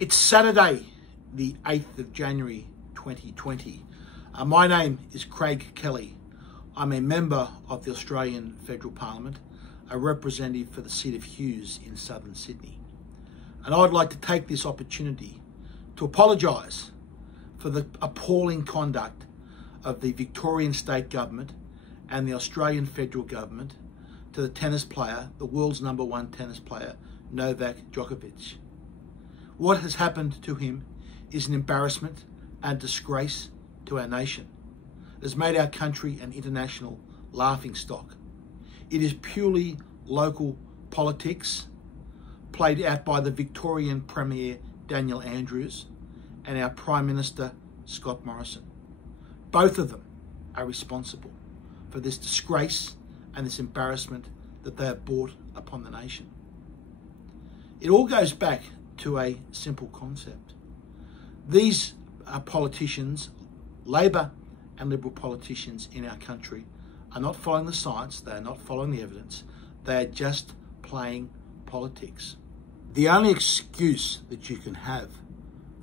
It's Saturday, the 8th of January 2020. My name is Craig Kelly. I'm a member of the Australian Federal Parliament, a representative for the seat of Hughes in southern Sydney. And I'd like to take this opportunity to apologise for the appalling conduct of the Victorian State Government and the Australian Federal Government to the tennis player, the world's #1 tennis player, Novak Djokovic. What has happened to him is an embarrassment and disgrace to our nation. It has made our country an international laughingstock. It is purely local politics played out by the Victorian Premier Daniel Andrews and our Prime Minister Scott Morrison. Both of them are responsible for this disgrace and this embarrassment that they have brought upon the nation. It all goes back to a simple concept. These politicians, Labor and Liberal politicians in our country, are not following the science, they are not following the evidence, they are just playing politics. The only excuse that you can have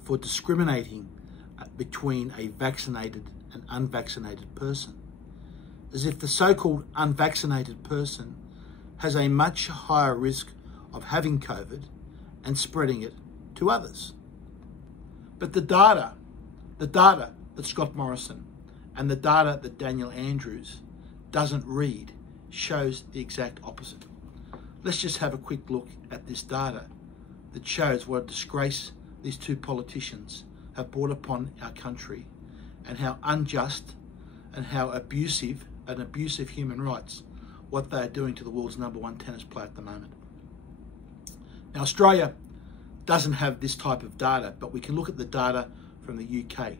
for discriminating between a vaccinated and unvaccinated person is if the so-called unvaccinated person has a much higher risk of having COVID and spreading it to others. But the data that Scott Morrison and the data that Daniel Andrews doesn't read shows the exact opposite. Let's just have a quick look at this data that shows what a disgrace these two politicians have brought upon our country and how unjust and how abusive human rights what they are doing to the world's #1 tennis player at the moment. Now, Australia doesn't have this type of data, but we can look at the data from the UK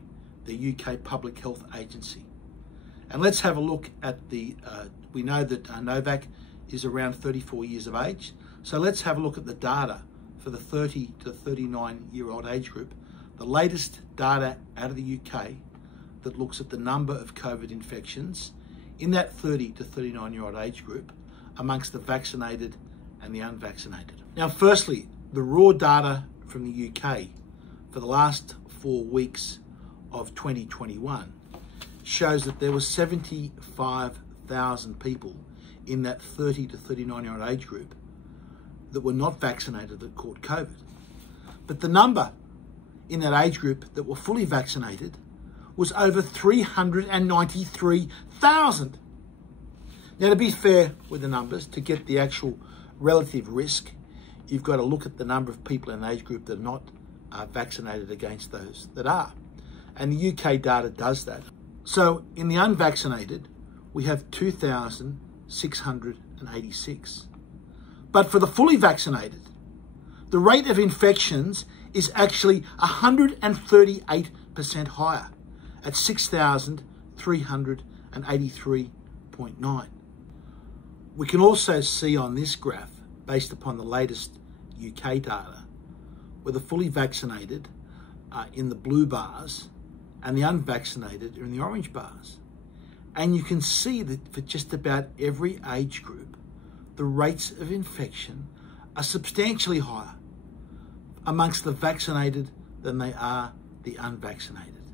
Public Health Agency. And let's have a look at we know that Novak is around 34 years of age. So let's have a look at the data for the 30 to 39-year-old age group. The latest data out of the UK that looks at the number of COVID infections in that 30 to 39-year-old age group amongst the vaccinated and the unvaccinated. Now, firstly, the raw data from the UK for the last 4 weeks of 2021 shows that there were 75,000 people in that 30 to 39-year-old age group that were not vaccinated that caught COVID. But the number in that age group that were fully vaccinated was over 393,000. Now, to be fair with the numbers, to get the actual relative risk, you've got to look at the number of people in the age group that are not vaccinated against those that are. And the UK data does that. So in the unvaccinated, we have 2,686. But for the fully vaccinated, the rate of infections is actually 138% higher at 6,383.9. We can also see on this graph, based upon the latest UK data, where the fully vaccinated are in the blue bars and the unvaccinated are in the orange bars. And you can see that for just about every age group, the rates of infection are substantially higher amongst the vaccinated than they are the unvaccinated.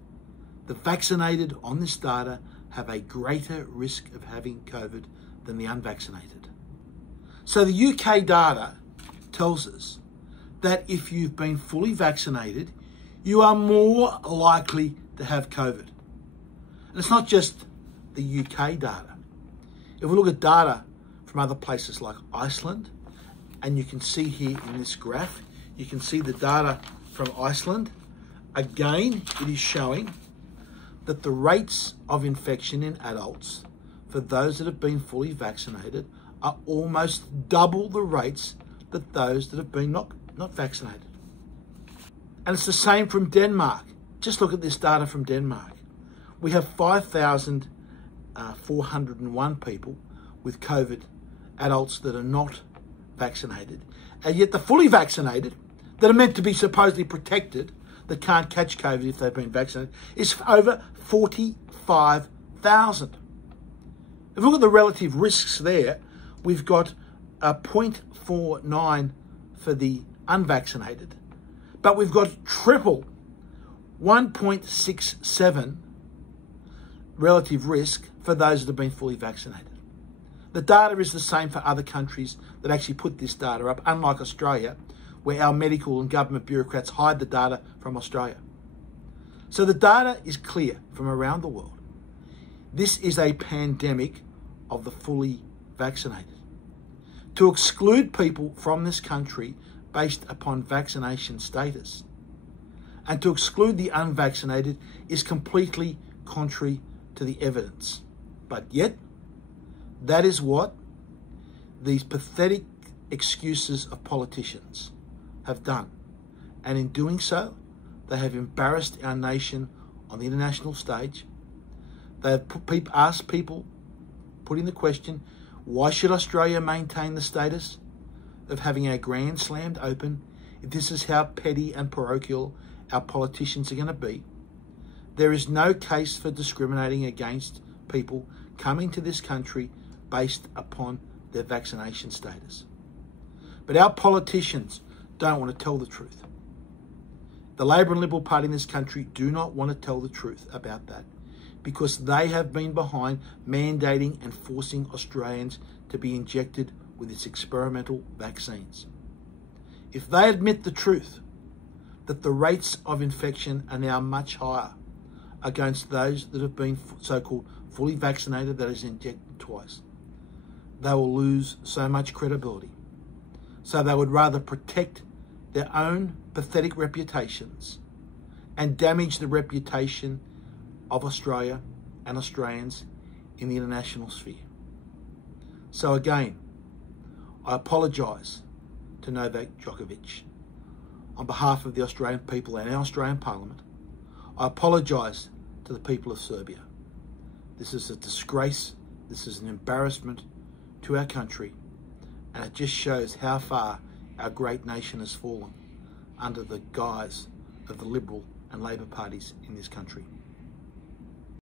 The vaccinated on this data have a greater risk of having COVID than the unvaccinated. So the UK data tells us that if you've been fully vaccinated, you are more likely to have COVID. And it's not just the UK data. If we look at data from other places like Iceland, and you can see here in this graph, you can see the data from Iceland. Again, it is showing that the rates of infection in adults for those that have been fully vaccinated are almost double the rates that those that have been not vaccinated. And it's the same from Denmark. Just look at this data from Denmark. We have 5,401 people with COVID, adults that are not vaccinated. And yet the fully vaccinated, that are meant to be supposedly protected, that can't catch COVID if they've been vaccinated, is over 45,000. If we look at the relative risks there, we've got 0.49 for the unvaccinated, But we've got triple 1.67 relative risk for those that have been fully vaccinated. The data is the same for other countries that actually put this data up, unlike Australia, where our medical and government bureaucrats hide the data from Australia. So the data is clear from around the world. This is a pandemic of the fully vaccinated. To exclude people from this country based upon vaccination status and to exclude the unvaccinated is completely contrary to the evidence. But yet, that is what these pathetic excuses of politicians have done. And in doing so, they have embarrassed our nation on the international stage. They have asked people, putting the question, why should Australia maintain the status of having our Grand Slammed open if this is how petty and parochial our politicians are going to be? There is no case for discriminating against people coming to this country based upon their vaccination status. But our politicians don't want to tell the truth. The Labor and Liberal Party in this country do not want to tell the truth about that because they have been behind mandating and forcing Australians to be injected with its experimental vaccines. If they admit the truth, that the rates of infection are now much higher against those that have been so-called fully vaccinated, that is injected twice, they will lose so much credibility. So they would rather protect their own pathetic reputations and damage the reputation of Australia and Australians in the international sphere. So again, I apologise to Novak Djokovic on behalf of the Australian people and our Australian Parliament. I apologise to the people of Serbia. This is a disgrace, this is an embarrassment to our country, and it just shows how far our great nation has fallen under the guise of the Liberal and Labor parties in this country.